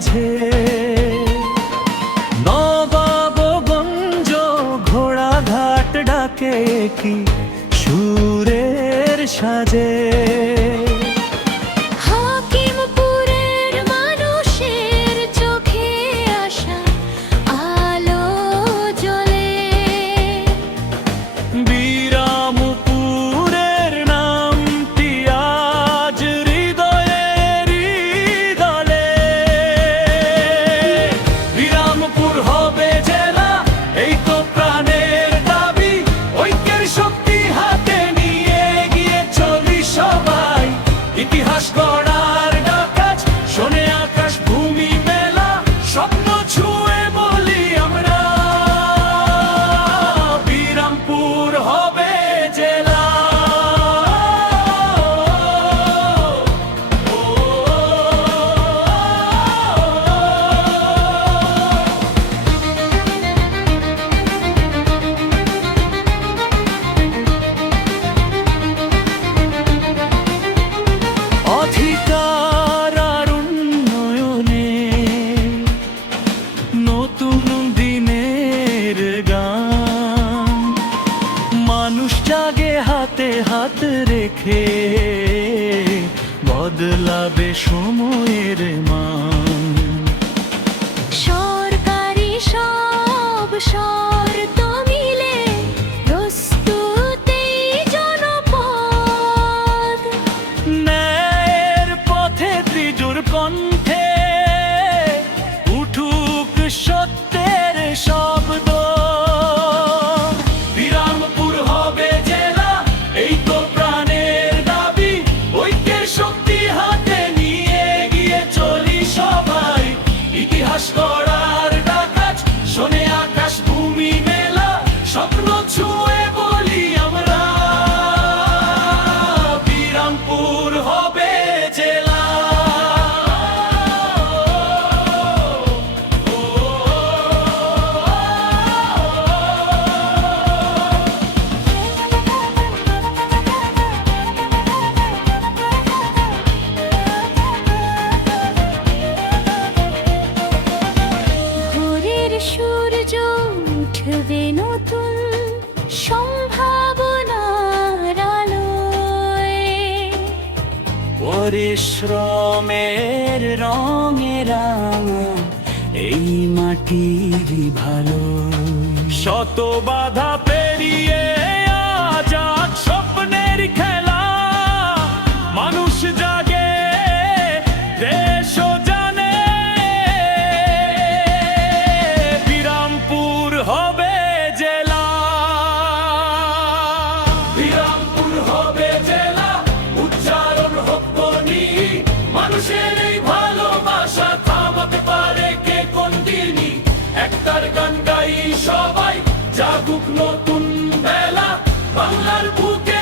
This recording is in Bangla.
মাঝে। নবাবগঞ্জ ঘোড়াঘাট ডাকে কি সুরের সাজে। হাকিমপুরের মানুষের চোখে আসা আলো জ্বলে। বিরামপুরের নামটি আজ হৃদয়ের দলে। বিরামপুর হবে জেলা, এই তো প্রাণের দাবি। ঐক্যের শক্তি হাতে নিয়ে গিয়ে চলি সবাই। ইতিহাস গড়ার ডাকাজ শোনে আকাশ ভূমি মেলা। স্বপ্ন ছুঁয়ে বলি আমরা, বিরামপুর হবে জেলা। অধিকার আর উন্নয়নে নতুন দিনের গান। মানুষ জাগে হাতে হাত রেখে, বদলাবে সময়ের মান। সরকারি সব শর্ত মিলে প্রস্তুতেই জনপদ। ন্যায়ের পথে ত্রিজোর কণ্ঠে উঠুক সত্যের শব্দ। বিরামপুর হবে জেলা, এই তো প্রাণের দাবি। ঐক্যের শক্তি হাতে নিয়ে গিয়ে চলি সবাই। ইতিহাস গড়ার ডাকাজ শোনে আকাশ ভূমি মেলা। স্বপ্ন ছুঁয়ে বলি আমরা, বিরামপুর হবে জেলা। ভোরের সূর্য উঠবে নতুন সম্ভাবনার আলোয়। পরিশ্রমের রঙে রাঙা এই মাটির ভালো। শত বাধা পেরিয়ে আজাদ স্বপ্নের খেলা। মানুষ জাগে, দেশও জানে, বিরামপুর হবে জেলা। বিরামপুর হবে জেলা, উচ্চারণ হোক বনি। মানুষের এই ভালোবাসা থামাতে পারে কে কোন দিনই। একটার গান গাই সবাই, জাগুক নতুন বেলা। বাংলার বুকে